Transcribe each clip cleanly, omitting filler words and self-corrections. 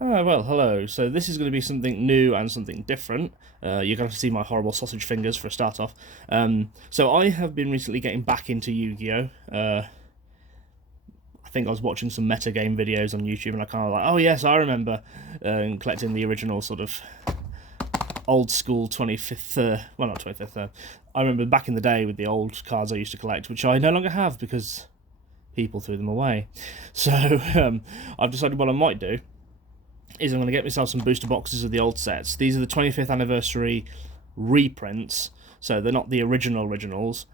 Ah, well, hello. So this is going to be something new and something different. You're going to see my horrible sausage fingers for a start off. So I have been recently getting back into Yu-Gi-Oh! I think I was watching some metagame videos on YouTube, and I kind of like, oh yes, I remember collecting the original sort of old school 25th, well not 25th. I remember back in the day with the old cards I used to collect, which I no longer have because people threw them away. So I've decided what I might do is I'm going to get myself some booster boxes of the old sets. These are the 25th anniversary reprints, so they're not the originals.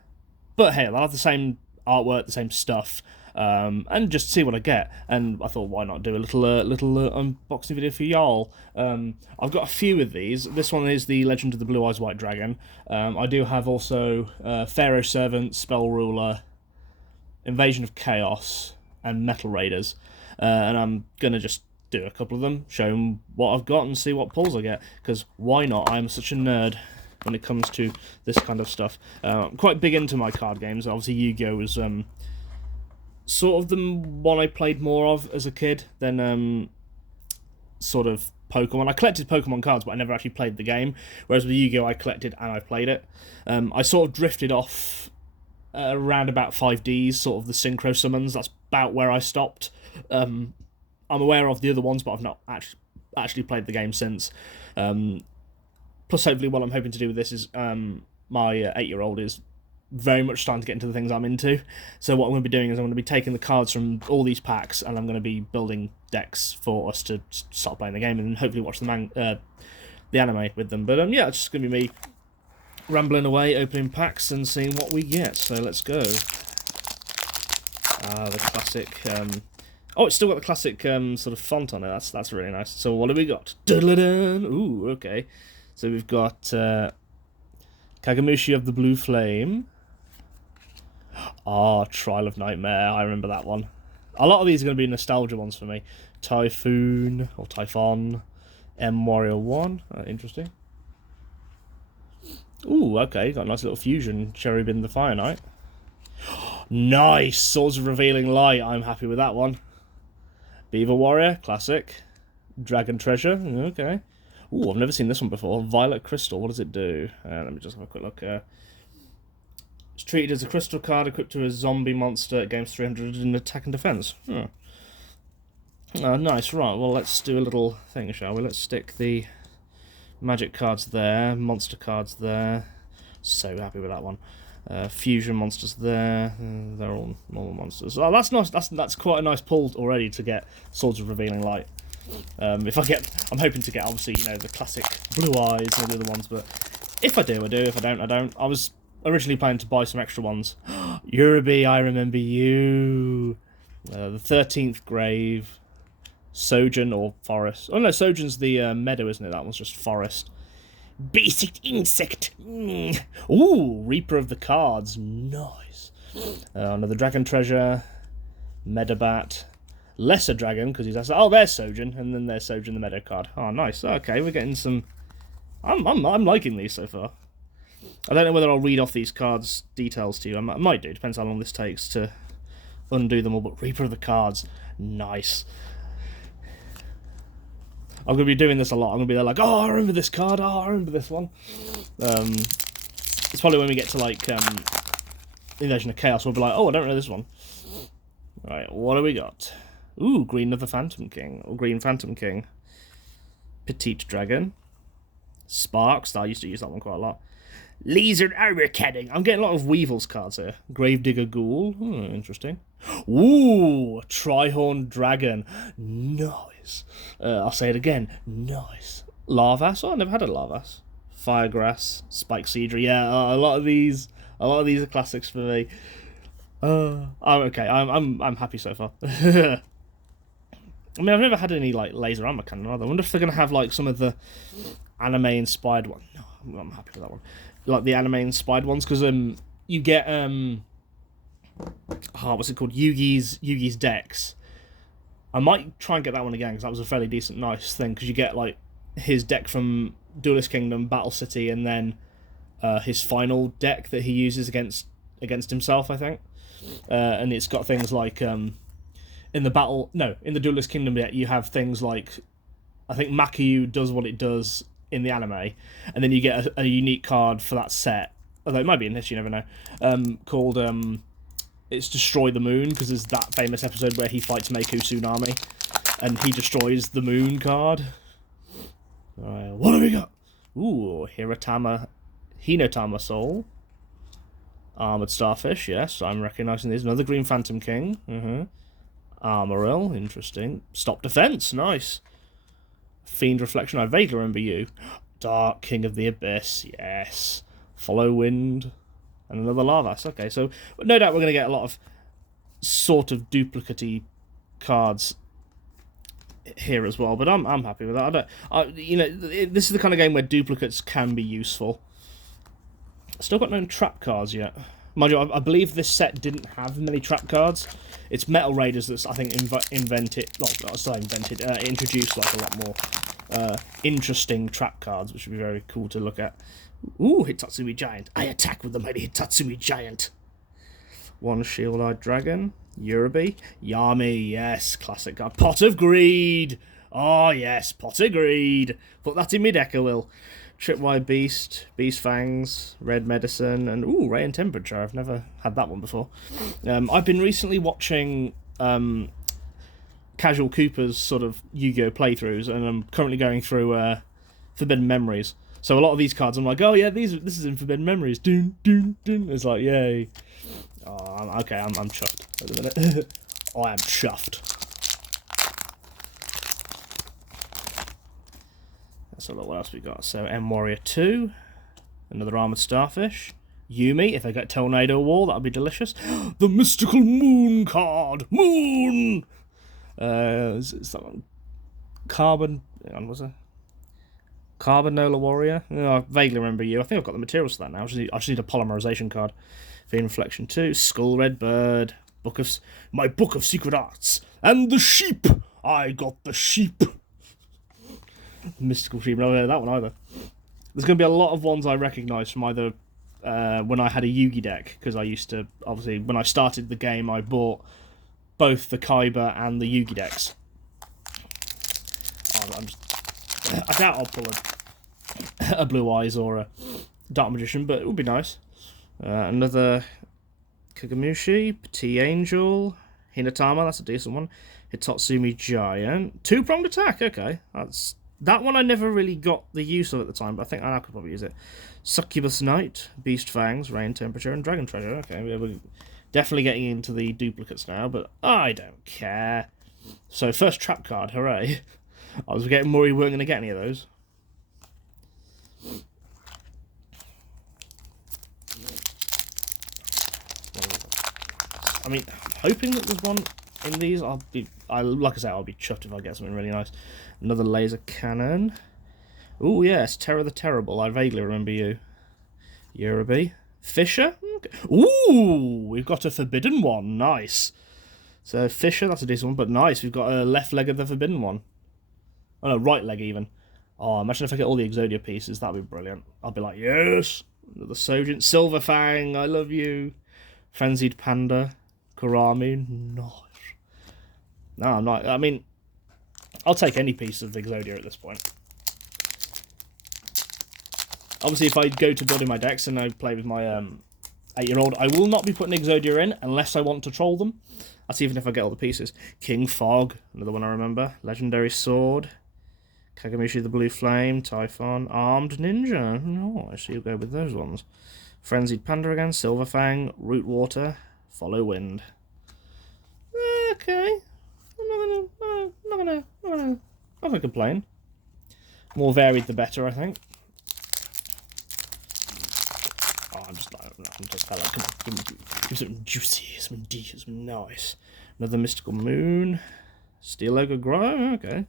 But hey, they'll have the same artwork, the same stuff, and just see what I get. And I thought, why not do a little unboxing video for y'all? I've got a few of these. This one is the Legend of the Blue Eyes White Dragon. I do have also Pharaoh Servant, Spell Ruler, Invasion of Chaos, and Metal Raiders. And I'm gonna just do a couple of them, show them what I've got, and see what pulls I get. Because why not? I'm such a nerd when it comes to this kind of stuff. I'm quite big into my card games. Obviously, Yu-Gi-Oh! Was sort of the one I played more of as a kid than sort of Pokemon. I collected Pokemon cards, but I never actually played the game. Whereas with Yu-Gi-Oh! I collected and I played it. I sort of drifted off around about 5Ds, sort of the synchro summons. That's about where I stopped. I'm aware of the other ones, but I've not actually played the game since. Plus, hopefully, what I'm hoping to do with this is my 8-year-old is very much starting to get into the things I'm into. So what I'm going to be doing is I'm going to be taking the cards from all these packs, and I'm going to be building decks for us to start playing the game, and hopefully watch the anime with them. But yeah, it's just going to be me rambling away, opening packs, and seeing what we get. So let's go. The classic. Oh, it's still got the classic sort of font on it. That's really nice. So what have we got? Dun-dun-dun. Ooh, okay. So we've got Kagamushi of the Blue Flame. Ah, Trial of Nightmare. I remember that one. A lot of these are going to be nostalgia ones for me. Typhoon or Typhon. M Warrior 1. Interesting. Ooh, okay. Got a nice little fusion. Cherubin the Fire Knight. Nice! Swords of Revealing Light. I'm happy with that one. Beaver Warrior. Classic. Dragon Treasure. Okay. Ooh, I've never seen this one before. Violet Crystal. What does it do? Let me just have a quick look. It's treated as a crystal card equipped to a zombie monster. It gains 300 in attack and defense. Nice. Right, well, let's do a little thing, shall we? Let's stick the magic cards there. Monster cards there. So happy with that one. Fusion monsters there. They're all normal monsters. Oh, that's nice. That's quite a nice pull already to get Swords of Revealing Light. If I get, I'm hoping to get obviously the classic Blue Eyes and the other ones. But if I do, I do. If I don't, I don't. I was originally planning to buy some extra ones. Yurubi, I remember you. The 13th Grave. Sojin or Forest. Oh no, Sojin's the meadow, isn't it? That one's just Forest. Basic Insect. Ooh, Reaper of the Cards. Nice. Another Dragon Treasure. Medabat. Lesser Dragon, because he's... Oh, there's Sojin. And then there's Sojin the Meadow card. Oh, nice. Okay, we're getting some... I'm liking these so far. I don't know whether I'll read off these cards' details to you. I might do. Depends how long this takes to undo them all. But Reaper of the Cards. Nice. I'm going to be doing this a lot. I'm going to be there like, oh, I remember this card. Oh, I remember this one. It's probably when we get to, like, Invasion of Chaos, we'll be like, oh, I don't know this one. Right, what do we got? Ooh, Green of the Phantom King. Or Green Phantom King. Petite Dragon. Sparks. I used to use that one quite a lot. Laser Armor Cannon. I'm getting a lot of Weevils cards here. Gravedigger Ghoul. Interesting. Ooh, Trihorn Dragon. Nice. I'll say it again. Nice. Larvas. Oh, I never had a Larvas. Firegrass. Spike Seedra. Yeah, a lot of these are classics for me. I'm okay. I'm happy so far. I mean, I've never had any like laser armor cannon either. I wonder if they're gonna have like some of the anime inspired one. No, I'm happy with that one. Like the anime inspired ones, because you get what's it called? Yugi's decks. I might try and get that one again because that was a fairly decent, nice thing. Because you get like his deck from Duelist Kingdom, Battle City, and then his final deck that he uses against himself, I think. And it's got things like in the Duelist Kingdom deck you have things like I think Makayu does what it does in the anime, and then you get a unique card for that set. Although it might be in this, you never know. Called it's Destroy the Moon, because there's that famous episode where he fights Meiku Tsunami, and he destroys the Moon card. Alright, what have we got? Ooh, Hinotama Soul. Armored Starfish, yes, I'm recognising these. Another Green Phantom King. Armoril, interesting. Stop Defense, nice. Fiend Reflection, I vaguely remember you. Dark King of the Abyss, yes. Follow Wind. And another Lavas. Okay, so no doubt we're going to get a lot of sort of duplicate-y cards here as well, but I'm happy with that. This is the kind of game where duplicates can be useful. Still got no trap cards yet. Mind you, I believe this set didn't have many trap cards. It's Metal Raiders that's, I think, introduced like a lot more interesting trap cards, which would be very cool to look at. Ooh, Hitatsumi Giant. I attack with the mighty Hitatsumi Giant. One Shield-Eyed Dragon. Yurubi. Yami, yes, classic card. Pot of Greed. Oh, yes, Pot of Greed. Put that in my deck, I will. Tripwire Beast, Beast Fangs, Red Medicine, and ooh, Ray and Temperature. I've never had that one before. I've been recently watching Casual Cooper's sort of Yu-Gi-Oh playthroughs, and I'm currently going through Forbidden Memories. So a lot of these cards, I'm like, oh yeah, this is in Forbidden Memories. Dun, dun, dun. It's like, yay. Oh, okay, I'm chuffed at the minute. I am chuffed. Let's have a look what else we got. So M-Warrior 2, another Armored Starfish, Yumi, if I get Tornado Wall, that would be delicious. The Mystical Moon card! Moon! Is that one? Carbon... was it? Carbonola Warrior? Oh, I vaguely remember you. I think I've got the materials for that now. I just need a polymerization card. Fiend Reflection 2, Skull Red Bird, my Book of Secret Arts, and the Sheep! I got the sheep! Mystical Sheep, I haven't heard that one either. There's going to be a lot of ones I recognise from either when I had a Yugi deck, because I used to, obviously, when I started the game, I bought both the Kaiba and the Yugi decks. I doubt I'll pull a Blue Eyes or a Dark Magician, but it would be nice. Another Kagamushi, Petit Angel, Hinotama, that's a decent one. Hitatsumi Giant. Two-pronged attack, okay. That one I never really got the use of at the time, but I think I could probably use it. Succubus Knight, Beast Fangs, Rain Temperature, and Dragon Treasure. Okay, we're definitely getting into the duplicates now, but I don't care. So, first trap card, hooray. I was getting worried we weren't going to get any of those. I mean, hoping that there's one in these. Like I say, I'll be chuffed if I get something really nice. Another laser cannon. Ooh, yes, Terror the Terrible. I vaguely remember you. Yurubi. Fisher. Okay. Ooh, we've got a forbidden one. Nice. So Fisher, that's a decent one, but nice. We've got a left leg of the forbidden one. Oh no, right leg even. Oh, imagine if I get all the Exodia pieces. That'd be brilliant. I'll be like, yes. The Sojin. Silver Fang, I love you. Frenzied Panda. Kurami. Nice. No, I'm not. I mean, I'll take any piece of Exodia at this point. Obviously, if I go to building my decks and I play with my 8-year-old, I will not be putting Exodia in unless I want to troll them. That's even if I get all the pieces. King Fog, another one I remember. Legendary Sword. Kagamushi the Blue Flame. Typhon. Armed Ninja. No, actually, you'll go with those ones. Frenzied Panda again. Silver Fang. Root Water. Follow Wind. Okay. I'm not gonna complain. More varied the better, I think. Oh, I'm just like, come on, give me something juicy, something decent, something nice. Another Mystical Moon. Steel Ogre Grow, okay.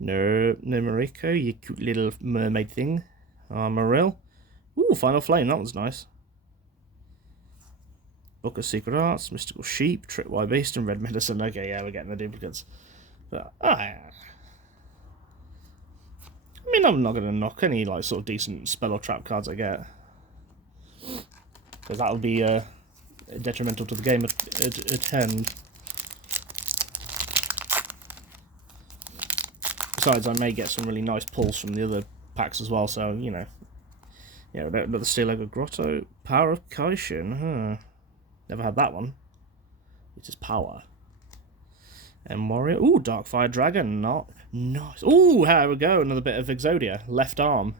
Mariko, you cute little mermaid thing. Armoril. Ooh, Final Flame, that one's nice. Book of Secret Arts, Mystical Sheep, Tripwire Beast, and Red Medicine. Okay, yeah, we're getting the duplicates. But, yeah. I mean, I'm not going to knock any, like, sort of decent spell or trap cards I get. Because that would be detrimental to the game at hand. Besides, I may get some really nice pulls from the other packs as well, so, you know. Yeah, another Steel Egg Grotto. Power of Kaishin, huh. Never had that one. It's just power. And Warrior. Ooh, Darkfire Dragon. Not nice. Ooh, here we go. Another bit of Exodia. Left arm.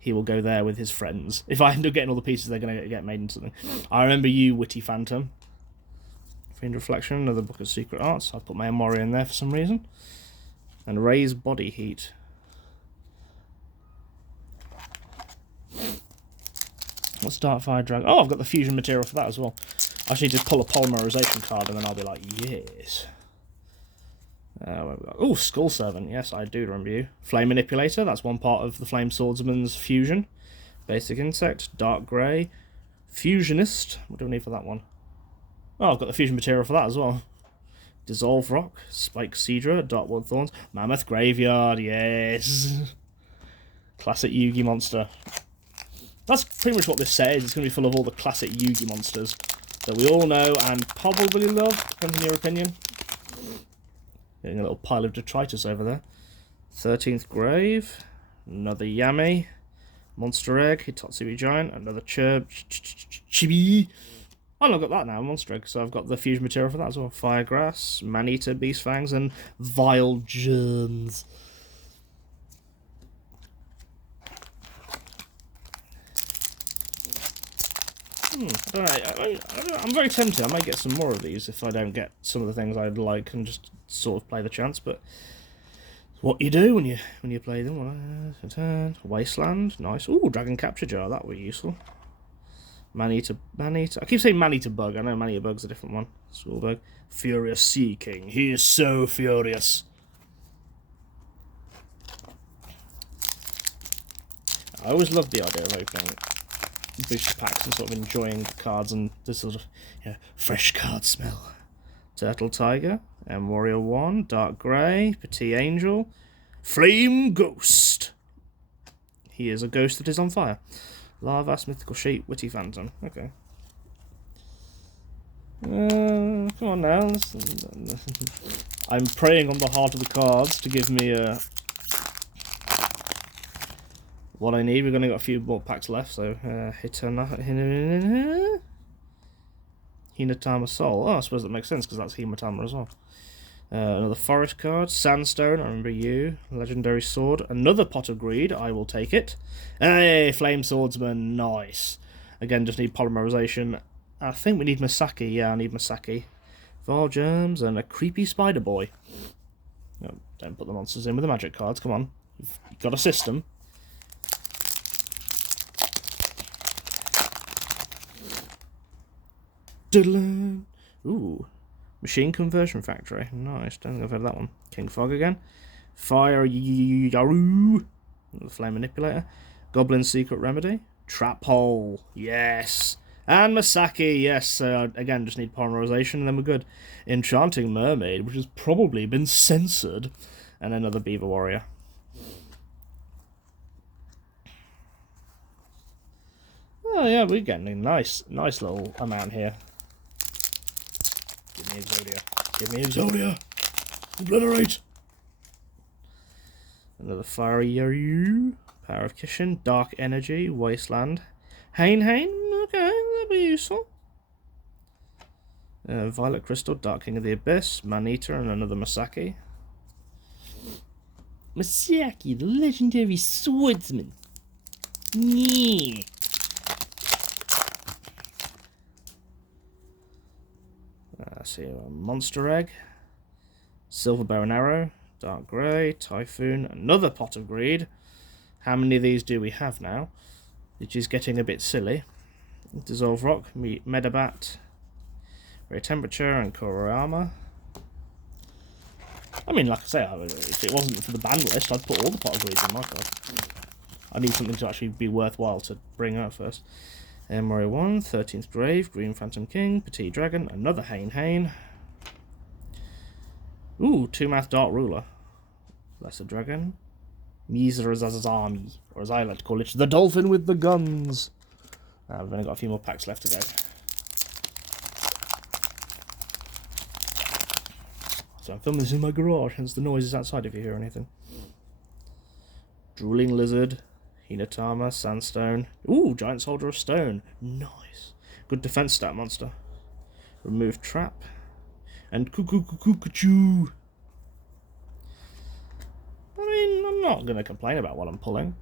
He will go there with his friends. If I end up getting all the pieces, they're going to get made into something. I remember you, Witty Phantom. Fiend Reflection. Another Book of Secret Arts. I'll put my Warrior in there for some reason. And Raise Body Heat. What's Darkfire Dragon? Oh, I've got the fusion material for that as well. I just need to pull a polymerization card and then I'll be like, yes. Oh, Skull Servant. Yes, I do remember you. Flame Manipulator. That's one part of the Flame Swordsman's fusion. Basic Insect. Dark Grey. Fusionist. What do I need for that one? Oh, I've got the fusion material for that as well. Dissolve Rock. Spike Cedra. Darkwood Thorns. Mammoth Graveyard. Yes. Classic Yugi monster. That's pretty much what this set is. It's going to be full of all the classic Yugi monsters that we all know and probably love, depending on your opinion. Getting a little pile of detritus over there. 13th Grave. Another Yami. Monster Egg. Hitatsui Giant. Another Chirp. Chibi. Oh, I've got that now, Monster Egg. So I've got the fusion material for that as well. Firegrass. Maneater, Beast Fangs, and Vile Germs. I don't know. I'm very tempted. I might get some more of these if I don't get some of the things I'd like and just sort of play the chance. But what you do when you play them? Wasteland, nice. Ooh, Dragon Capture Jar. That would be useful. Maneater. I keep saying Maneater Bug. I know Maneater Bug's a different one. Schoolbug. Furious Sea King. He is so furious. I always loved the idea of opening booster packs and sort of enjoying the cards and the sort of fresh card smell. Turtle Tiger, M Warrior 1, Dark Grey, Petit Angel, Flame Ghost. He is a ghost that is on fire. Larvas, Mythical Sheep, Witty Phantom. Okay. Come on now. I'm preying on the heart of the cards to give me what I need. We've only got a few more packs left, so Hinatama Soul. Oh, I suppose that makes sense because that's Hinatama as well. Another forest card. Sandstone, I remember you. Legendary Sword. Another Pot of Greed, I will take it. Hey, Flame Swordsman, nice. Again, just need polymerization. I think we need Masaki. Yeah, I need Masaki. Vile Germs and a creepy Spider Boy. Oh, don't put the monsters in with the magic cards, come on. You've got a system. Ooh, Machine Conversion Factory. Nice, don't think I've heard of that one. King Fog again. Fire Yaru. The Flame Manipulator. Goblin Secret Remedy. Trap Hole. Yes. And Masaki. Yes. Again, just need polymerization and then we're good. Enchanting Mermaid, which has probably been censored. And another Beaver Warrior. Oh yeah, we're getting a nice little amount here. Give me Exodia. Give me Exodia. Obliterate. Another Fiery Yaru. Power of Kishin. Dark Energy. Wasteland. Hain. Okay, that'll be useful. Violet Crystal. Dark King of the Abyss. Maneater and another Masaki. Masaki, the legendary swordsman. Yeah. See a Monster Egg, Silver Bow and Arrow, Dark Grey, Typhoon, another Pot of Greed. How many of these do we have now? Which is getting a bit silly. Dissolve Rock, Medabat, Ray Temperature, and Koroyama. I mean, like I say, if it wasn't for the banned list, I'd put all the Pot of Greeds in my card. I need something to actually be worthwhile to bring out first. Warrior 1, 13th Grave, Green Phantom King, Petit Dragon, another Hain. Ooh, Two-Mouth Dark Ruler. Lesser Dragon. Mizrazazami, or as I like to call it, the Dolphin with the Guns. We've only got a few more packs left to go. So I'm filming this in my garage, hence the noises outside if you hear anything. Drooling Lizard, Hinatama, Sandstone. Ooh, Giant Soldier of Stone. Nice. Good defense stat monster. Remove Trap. And Cuckoo. I mean, I'm not going to complain about what I'm pulling.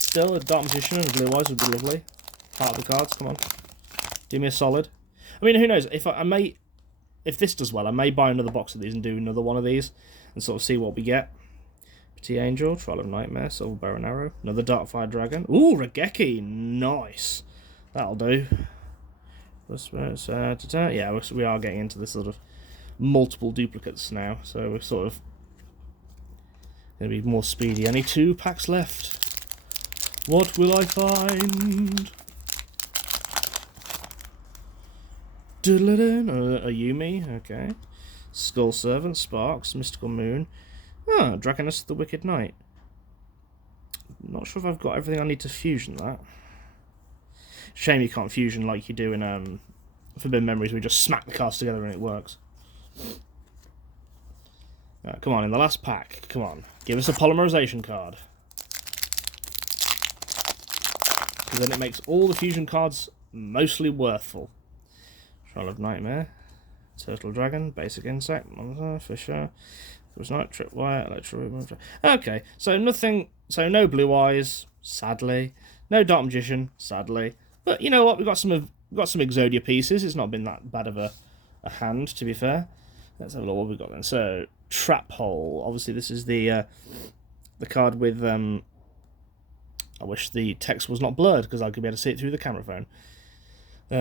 Still, a Dark Magician and a Blue Eyes would be lovely. Part of the cards, come on. Do me a solid. I mean, who knows? If this does well, I may buy another box of these and do another one of these and sort of see what we get. Petit Angel, Trial of Nightmare, Silver Bow and Arrow, another Darkfire Dragon. Ooh, Regeki, nice. That'll do. Yeah, we are getting into this sort of multiple duplicates now, so we're sort of going to be more speedy. Only 2 packs left. What will I find? A Yumi, okay. Skull Servant, Sparks, Mystical Moon. Ah, Dragoness the Wicked Knight. Not sure if I've got everything I need to fusion that. Shame you can't fusion like you do in Forbidden Memories, where you just smack the cards together and it works. Come on, in the last pack, come on. Give us a polymerization card. Because then it makes all the fusion cards mostly worthful. Trial of Nightmare, Turtle Dragon, Basic Insect, Monster, Fisher, There's Night, Tripwire, Electro. Okay, so nothing, so no Blue Eyes, sadly. No Dark Magician, sadly. But you know what, we've got some Exodia pieces. It's not been that bad of a hand, to be fair. Let's have a look what we've got then. So, Trap Hole. Obviously, this is the card with. I wish the text was not blurred because I could be able to see it through the camera phone.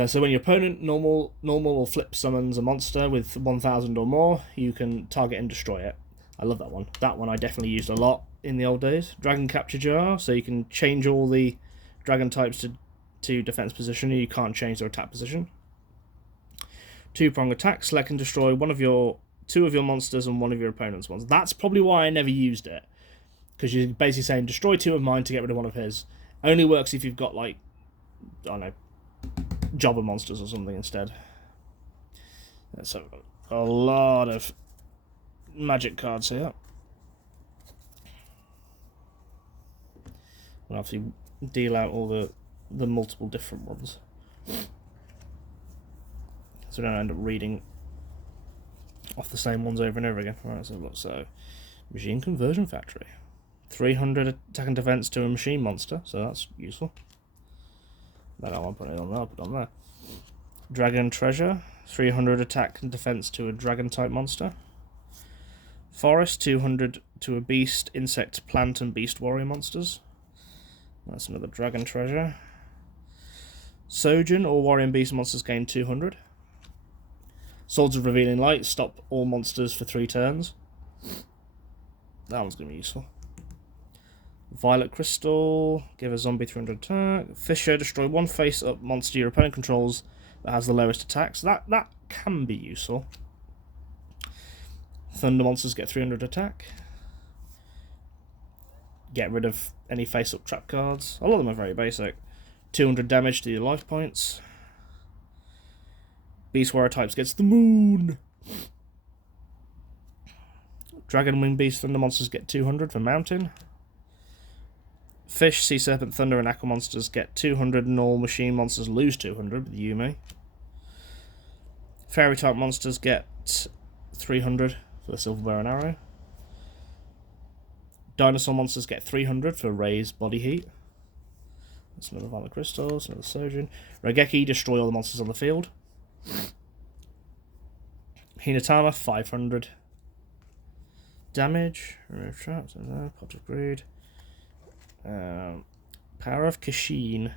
So when your opponent normal or flip summons a monster with 1,000 or more, you can target and destroy it. I love that one. That one I definitely used a lot in the old days. Dragon Capture Jar, so you can change all the dragon types to defense position. You can't change their attack position. 2-prong attack, select and destroy two of your monsters and one of your opponent's ones. That's probably why I never used it. Because you're basically saying, destroy 2 of mine to get rid of one of his. Only works if you've got, like, I don't know, Jobber monsters or something instead. So, a lot of magic cards here. We'll have to deal out all the multiple different ones. So we don't end up reading off the same ones over and over again. Right, let's have a look. So, Machine Conversion Factory. 300 attack and defense to a machine monster, so that's useful. I don't want to put it on there, I'll put it on there. Dragon Treasure, 300 attack and defense to a dragon type monster. Forest, 200 to a beast, insect, plant, and beast warrior monsters. That's another Dragon Treasure. Sojourn, all warrior and beast monsters gain 200. Swords of Revealing Light, stop all monsters for 3 turns. That one's going to be useful. Violet Crystal, give a zombie 300 attack. Fisher, destroy 1 face-up monster your opponent controls that has the lowest attacks. That can be useful. Thunder monsters get 300 attack. Get rid of any face-up trap cards. A lot of them are very basic. 200 damage to your life points. Beast Warrior types gets the moon. Dragon Wing Beast Thunder monsters get 200 for mountain. Fish, Sea Serpent, Thunder, and Aqua monsters get 200, and all machine monsters lose 200 with Yume. Fairy type monsters get 300 for the Silver Bow and Arrow. Dinosaur monsters get 300 for raised body heat. That's another Violet Crystal, that's another Sojourn. Regeki, destroy all the monsters on the field. Hinatama, 500 damage. Remove traps, Pot of Greed. Power of Kashin.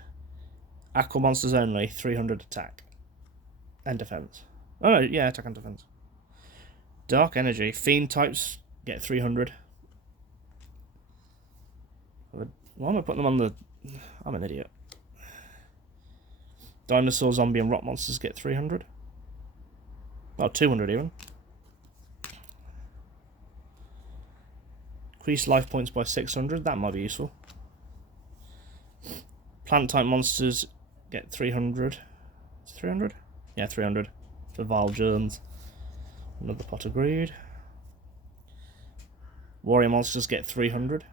Aqua monsters only, 300 attack and defense. Oh no, yeah, attack and defense. Dark Energy. Fiend types get 300. Why am I putting them on the... I'm an idiot. Dinosaur, zombie, and rock monsters get 300. Oh, 200 even. Increase life points by 600. That might be useful. Plant type monsters get 300. 300? Yeah, 300 for vile germs. Another pot of greed. Warrior monsters get 300.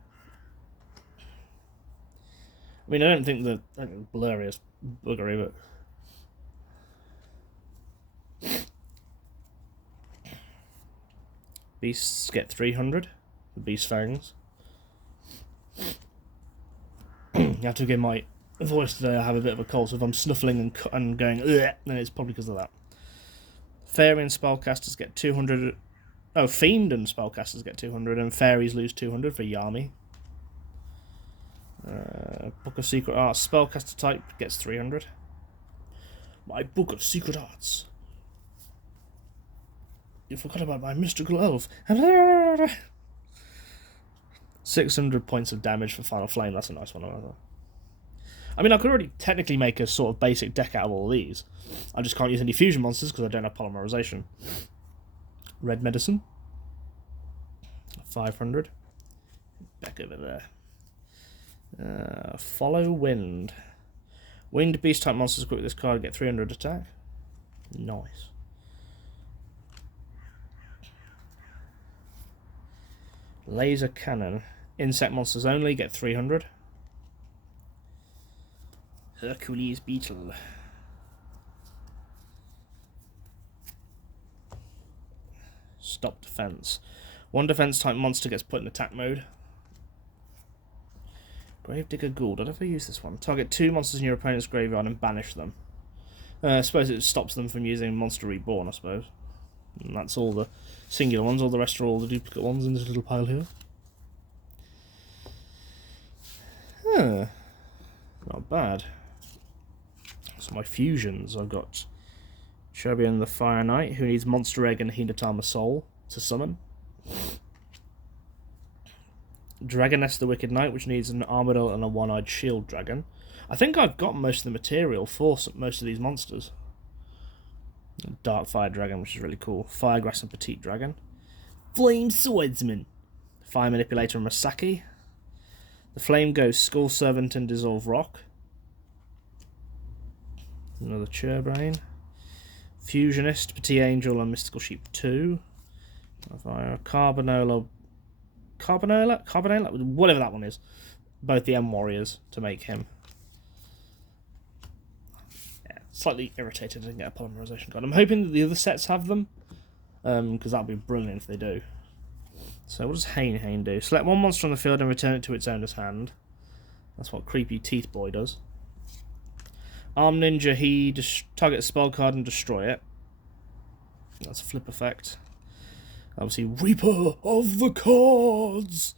I mean, I don't think the blurry is buggery, but beasts get 300. The beast fangs. You have to give my voice today. I have a bit of a cold, so if I'm snuffling and going, ugh, then it's probably because of that. Fairy and spellcasters get 200. Oh, Fiend and spellcasters get 200, and fairies lose 200 for Yami. Book of Secret Arts spellcaster type gets 300. My Book of Secret Arts. You forgot about my mystical elf. 600 points of damage for Final Flame. That's a nice one. I mean, I could already technically make a sort of basic deck out of all these. I just can't use any fusion monsters because I don't have polymerization. Red Medicine. 500. Back over there. Follow Wind. Winged beast type monsters equipped with this card get 300 attack. Nice. Laser Cannon. Insect monsters only get 300. Hercules Beetle. Stop defense. One defense type monster gets put in attack mode. Gravedigger Gould. I'd never use this one. Target 2 monsters in your opponent's graveyard and banish them. I suppose it stops them from using Monster Reborn, I suppose. And that's all the singular ones. All the rest are all the duplicate ones in this little pile here. Huh. Not bad. So my fusions, I've got Cherubian the Fire Knight, who needs Monster Egg and Hinatama Soul to summon. Dragoness the Wicked Knight, which needs an Armadillo and a one-eyed shield dragon. I think I've got most of the material for most of these monsters. Dark Fire Dragon, which is really cool. Firegrass and Petite Dragon. Flame Swordsman. Fire Manipulator and Masaki. The Flame Ghost, Skull Servant and Dissolve Rock. Another Churbrain. Fusionist, Petit Angel and Mystical Sheep 2. Carbonella, whatever that one is. Both the M Warriors to make him. Yeah, slightly irritated I didn't get a polymerization card. I'm hoping that the other sets have them, because that would be brilliant if they do. So what does Hain do? Select one monster on the field and return it to its owner's hand. That's what Creepy Teeth Boy does. Arm Ninja, he target a spell card and destroy it. That's a flip effect. Obviously, Reaper of the Cards!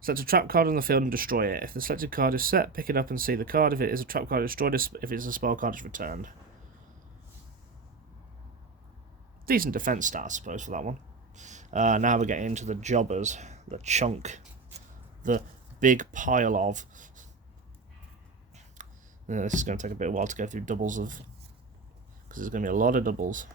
Select a trap card on the field and destroy it. If the selected card is set, pick it up and see the card. If it is a trap card, destroy it. If it's a spell card, it's returned. Decent defense stat, I suppose, for that one. Now we're getting into the jobbers. The chunk. The big pile of. This is going to take a bit of a while to go through doubles of... because there's going to be a lot of doubles.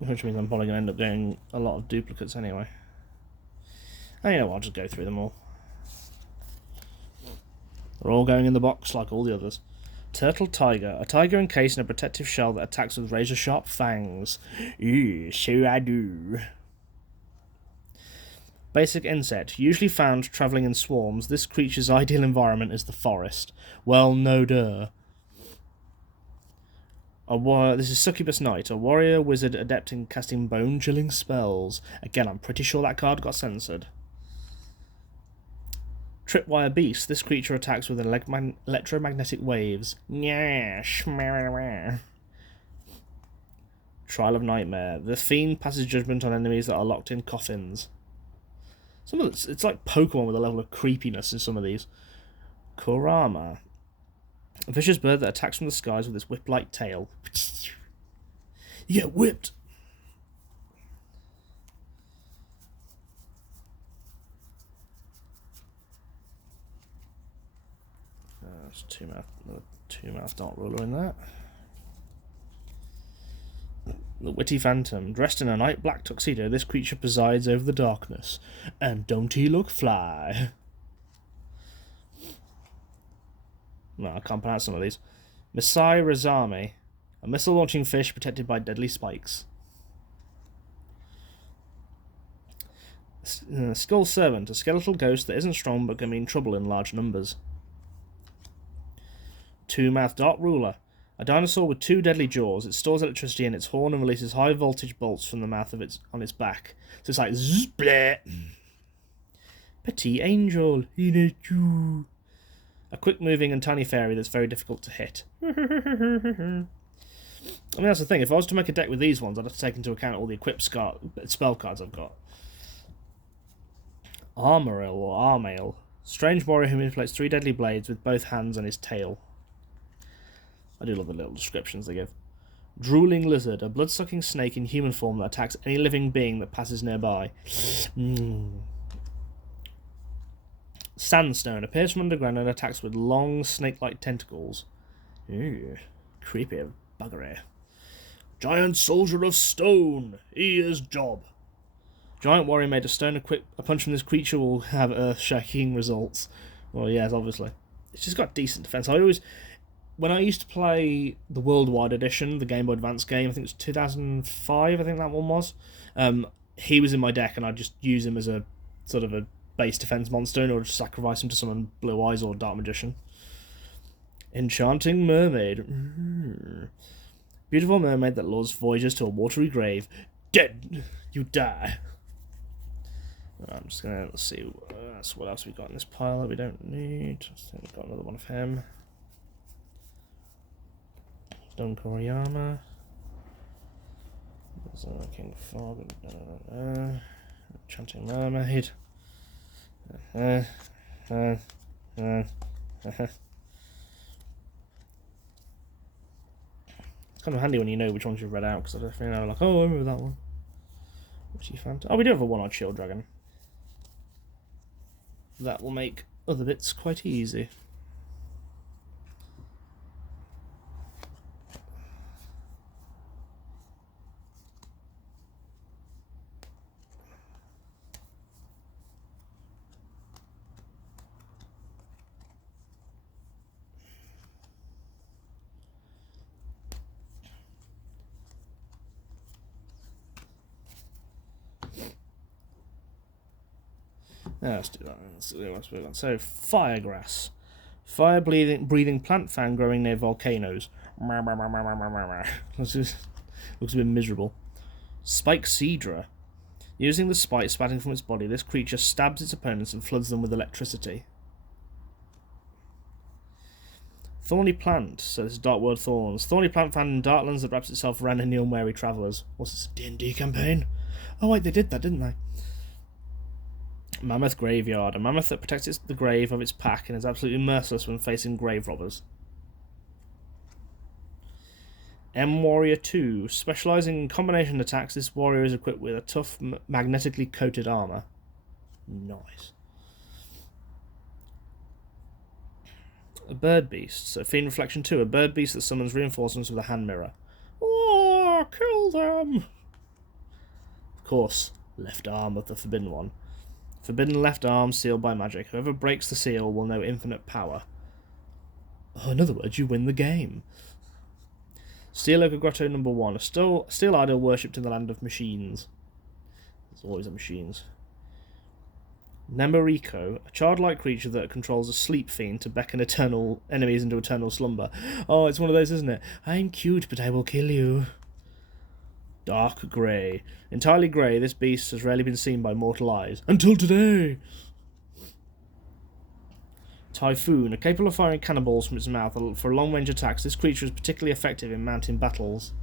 Which means I'm probably going to end up getting a lot of duplicates anyway. And you know what, I'll just go through them all. They're all going in the box like all the others. Turtle Tiger. A tiger encased in a protective shell that attacks with razor-sharp fangs. Ooh, so I do. Basic insect. Usually found travelling in swarms, this creature's ideal environment is the forest. Well, no duh. This is Succubus Knight, a warrior wizard adept in casting bone-chilling spells. Again, I'm pretty sure that card got censored. Tripwire Beast. This creature attacks with electromagnetic waves. Trial of Nightmare. The Fiend passes judgment on enemies that are locked in coffins. It's like Pokemon with a level of creepiness in some of these. Kurama. A vicious bird that attacks from the skies with its whip-like tail. You get whipped! There's two-mouth dot ruler in that. The witty phantom. Dressed in a night black tuxedo, this creature presides over the darkness. And don't he look fly? No, I can't pronounce some of these. Masai Razami. A missile-launching fish protected by deadly spikes. Skull Servant. A skeletal ghost that isn't strong but can mean trouble in large numbers. Two-mouthed Dark Ruler. A dinosaur with two deadly jaws. It stores electricity in its horn and releases high-voltage bolts from the mouth of on its back. So it's like zzz, bleh. Petit angel. A quick-moving and tiny fairy that's very difficult to hit. I mean, that's the thing. If I was to make a deck with these ones, I'd have to take into account all the equipped spell cards I've got. Armoril or Armail. Strange warrior who manipulates three deadly blades with both hands and his tail. I do love the little descriptions they give. Drooling Lizard, a blood-sucking snake in human form that attacks any living being that passes nearby. Sandstone, appears from underground and attacks with long, snake-like tentacles. Ew, creepy buggery. Giant Soldier of Stone, he is Job. Giant warrior made of stone, a punch from this creature will have earth-shaking results. Well, yes, obviously. It's just got decent defense. When I used to play the Worldwide Edition, the Game Boy Advance game, I think it was 2005, I think that one was, he was in my deck and I'd just use him as a sort of a base defense monster in order to sacrifice him to summon Blue Eyes or Dark Magician. Enchanting Mermaid. Beautiful mermaid that lures voyagers to a watery grave. Dead! You die! I'm just gonna, let's see, what else we got in this pile that we don't need. I think we've got another one of him. Stone Koriyama. King Fog. Enchanting Mermaid. It's kind of handy when you know which ones you've read out, because I definitely know, like, oh, I remember that one. Oh, we do have a one-eyed shield dragon. That will make other bits quite easy. Yeah, let's do that. Let's see what else we've got. So, Firegrass. Fire-breathing plant fan growing near volcanoes. Looks a bit miserable. Spike Cedra. Using the spikes spatting from its body, this creature stabs its opponents and floods them with electricity. Thorny Plant. So this is Dark World Thorns. Thorny plant found in Darklands that wraps itself around any unwary travellers. What's this, a D&D campaign? Oh wait, they did that, didn't they? Mammoth Graveyard. A mammoth that protects the grave of its pack and is absolutely merciless when facing grave robbers. M-Warrior 2. Specialising in combination attacks, this warrior is equipped with a tough, magnetically coated armour. Nice. A Bird Beast. So Fiend Reflection 2. A bird beast that summons reinforcements with a hand mirror. Oh, kill them! Of course, left arm of the Forbidden One. Forbidden left arm sealed by magic. Whoever breaks the seal will know infinite power. Oh, in other words, you win the game. Steel Ogre Grotto number 1. A steel idol worshipped in the land of machines. There's always a machines. Nemoriko. A childlike creature that controls a sleep fiend to beckon eternal enemies into eternal slumber. Oh, it's one of those, isn't it? I'm cute, but I will kill you. Dark Grey. Entirely grey, this beast has rarely been seen by mortal eyes. Until today! Typhoon. Capable of firing cannonballs from its mouth for long-range attacks, this creature is particularly effective in mountain battles.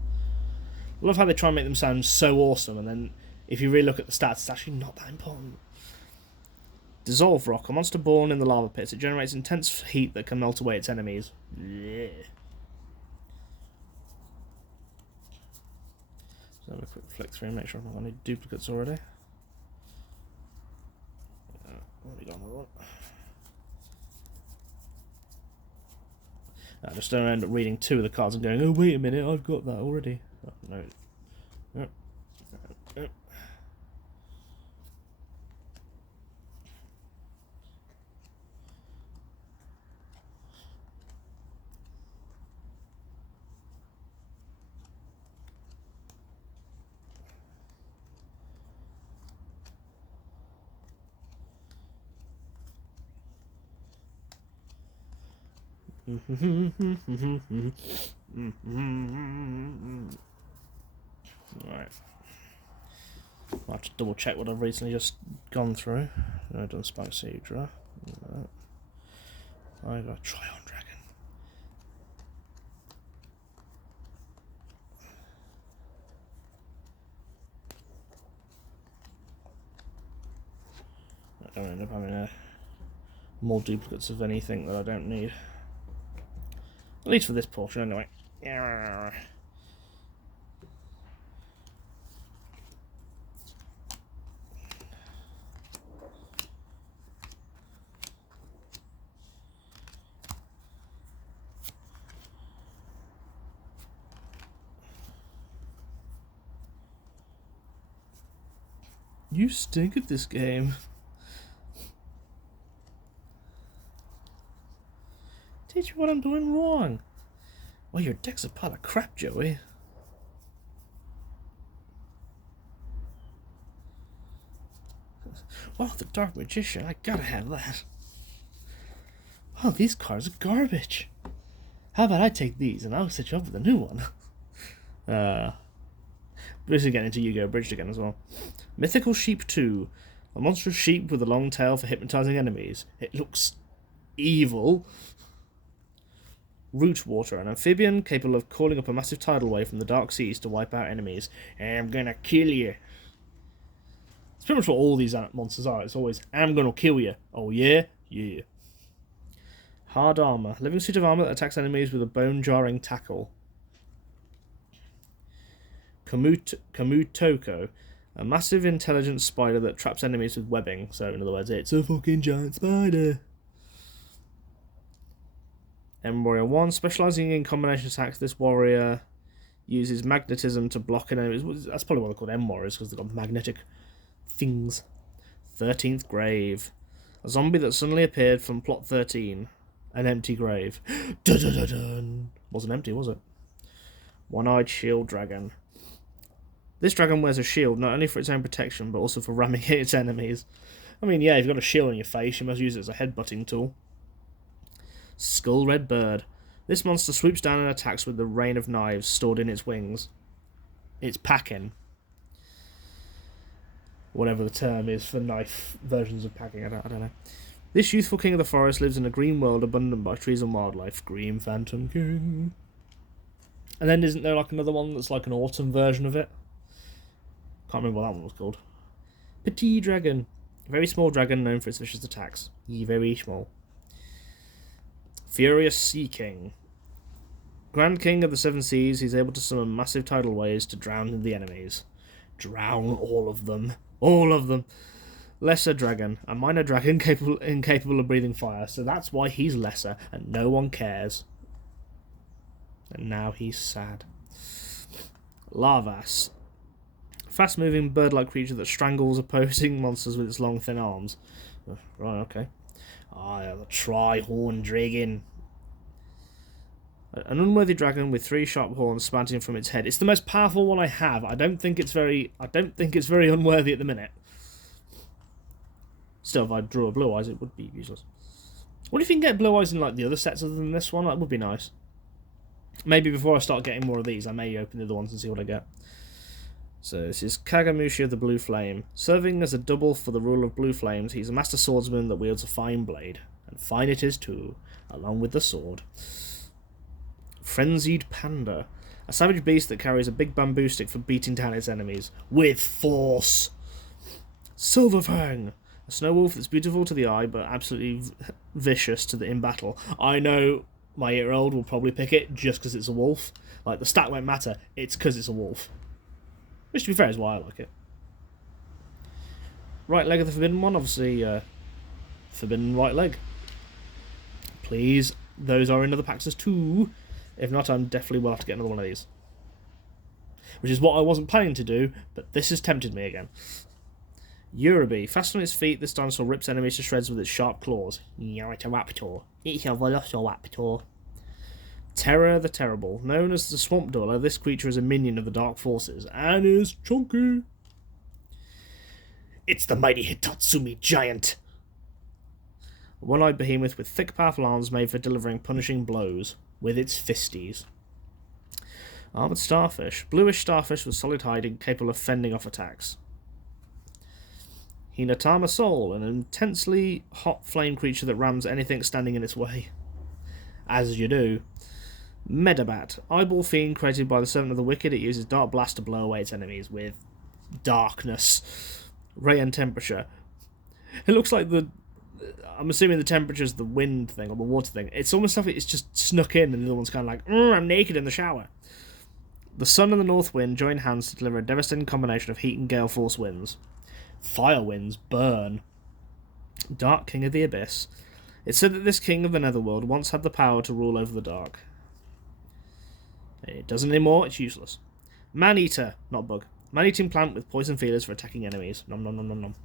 I love how they try and make them sound so awesome, and then if you really look at the stats, it's actually not that important. Dissolve Rock. A monster born in the lava pits. It generates intense heat that can melt away its enemies. Yeah. So have a quick flick through and make sure I've not got any duplicates already. Already got another one. I just don't end up reading two of the cards and going, oh wait a minute, I've got that already. Oh, no. Yep. Yep. Right. I'll have to double check what I've recently just gone through. I've done Spike Seedra. I got Trion Dragon. I don't end up having more duplicates of anything that I don't need. At least for this portion, anyway. You stink at this game. Teach me what I'm doing wrong. Well, your deck's a pile of crap, Joey. Wow, the Dark Magician, I gotta have that. Wow, these cards are garbage. How about I take these and I'll set you up with a new one? This is getting into Yugi-Oh Bridged again as well. Mythical Sheep 2. A monstrous sheep with a long tail for hypnotizing enemies. It looks evil. Root Water, an amphibian capable of calling up a massive tidal wave from the dark seas to wipe out enemies. I'm gonna kill you. It's pretty much what all these monsters are. It's always, I'm gonna kill you. Oh yeah? Yeah. Hard Armor. Living suit of armor that attacks enemies with a bone-jarring tackle. Kamutoko. A massive intelligent spider that traps enemies with webbing. So, in other words, it's a fucking giant spider. Warrior 1. Specialising in combination attacks, this warrior uses magnetism to block enemies. That's probably why they're called M-Warriors, because they've got magnetic things. 13th Grave. A zombie that suddenly appeared from plot 13. An empty grave. Dun dun dun dun. Wasn't empty, was it? One-eyed shield dragon. This dragon wears a shield not only for its own protection, but also for ramming its enemies. I mean, yeah, if you've got a shield on your face, you must use it as a headbutting tool. Skull Red Bird. This monster swoops down and attacks with the rain of knives stored in its wings. It's packing. Whatever the term is for knife versions of packing, I don't know. This youthful king of the forest lives in a green world abundant by trees and wildlife. Green Phantom King. And then isn't there like another one that's like an autumn version of it? Can't remember what that one was called. Petit Dragon. A very small dragon known for its vicious attacks. Very small. Furious Sea King. Grand King of the Seven Seas, he's able to summon massive tidal waves to drown the enemies. Drown all of them. All of them. Lesser Dragon. A minor dragon incapable of breathing fire. So that's why he's lesser, and no one cares. And now he's sad. Larvas. Fast-moving bird-like creature that strangles opposing monsters with its long, thin arms. Right, okay. The Tri-Horn Dragon. An unworthy dragon with 3 sharp horns slanting from its head. It's the most powerful one I have. I don't think it's very unworthy at the minute. Still, if I drew a Blue Eyes, it would be useless. What if you can get Blue Eyes in like the other sets other than this one? That would be nice. Maybe before I start getting more of these, I may open the other ones and see what I get. So this is Kagamushi of the Blue Flame. Serving as a double for the rule of Blue Flames, he's a master swordsman that wields a fine blade. And fine it is too, along with the sword. Frenzied Panda. A savage beast that carries a big bamboo stick for beating down its enemies. With force! Silverfang. A snow wolf that's beautiful to the eye, but absolutely vicious in battle. I know my 8-year-old will probably pick it just because it's a wolf. Like, the stat won't matter. It's because it's a wolf. Which, to be fair, is why I like it. Right leg of the Forbidden One, obviously, Forbidden right leg. Please, those are in other packs as too. If not, I'm definitely will have to get another one of these. which is what I wasn't planning to do, but this has tempted me again. Yugi. Fast on its feet, this dinosaur rips enemies to shreds with its sharp claws. You're a raptor. It's a velociraptor. Terror the Terrible. Known as the Swamp Dweller, this creature is a minion of the Dark Forces, and is chunky. It's the mighty Hitatsumi giant. A one-eyed behemoth with thick, powerful arms made for delivering punishing blows with its fisties. Armored starfish. Bluish starfish with solid hide capable of fending off attacks. Hinatama Soul, an intensely hot flame creature that rams anything standing in its way. As you do. Medabat. Eyeball fiend created by the Servant of the Wicked. It uses Dark Blast to blow away its enemies with darkness. Ray and temperature. It looks like I'm assuming the temperature is the wind thing or the water thing. It's almost like it's just snuck in and the other one's kind of like, I'm naked in the shower. The sun and the north wind join hands to deliver a devastating combination of heat and gale force winds. Fire winds burn. Dark King of the Abyss. It's said that this king of the Netherworld once had the power to rule over the dark. It doesn't anymore, it's useless. Man-eater, not bug. Man-eating plant with poison feelers for attacking enemies. Nom nom nom nom nom.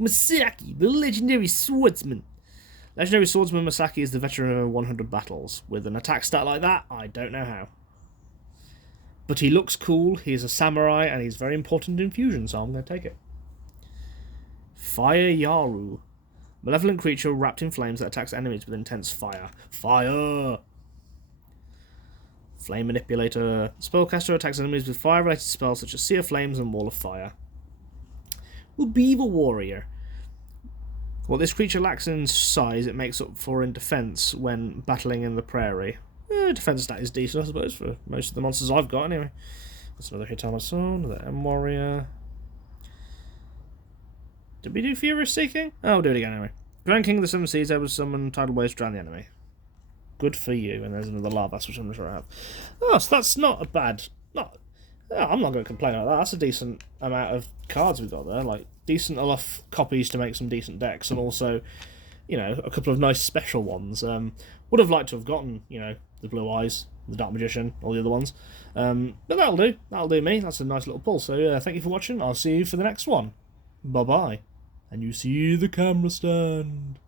Masaki, the legendary swordsman. Legendary swordsman Masaki is the veteran of 100 battles. With an attack stat like that, I don't know how. But he looks cool, he's a samurai, and he's very important in fusion, so I'm going to take it. Fire Yaru. Malevolent creature wrapped in flames that attacks enemies with intense fire. Fire! Flame Manipulator. Spellcaster attacks enemies with fire-related spells such as Sea of Flames and Wall of Fire. Beaver Warrior. What this creature lacks in size, it makes up for in defense when battling in the prairie. Defense stat is decent, I suppose, for most of the monsters I've got, anyway. That's another Hitama Soul, another M-Warrior. Did we do Furious Seeking? Oh, we'll do it again anyway. Grand King of the Seven Seas, able to summon tidal waves to drown the enemy. Good for you. And there's another lava, which I'm sure I have. Oh, so that's not a bad... I'm not going to complain about that. That's a decent amount of cards we've got there. Like, decent enough copies to make some decent decks. And also, you know, a couple of nice special ones. Would have liked to have gotten, you know, the Blue Eyes, the Dark Magician, all the other ones. But that'll do. That'll do me. That's a nice little pull. So, thank you for watching. I'll see you for the next one. Bye-bye. And you see the camera stand.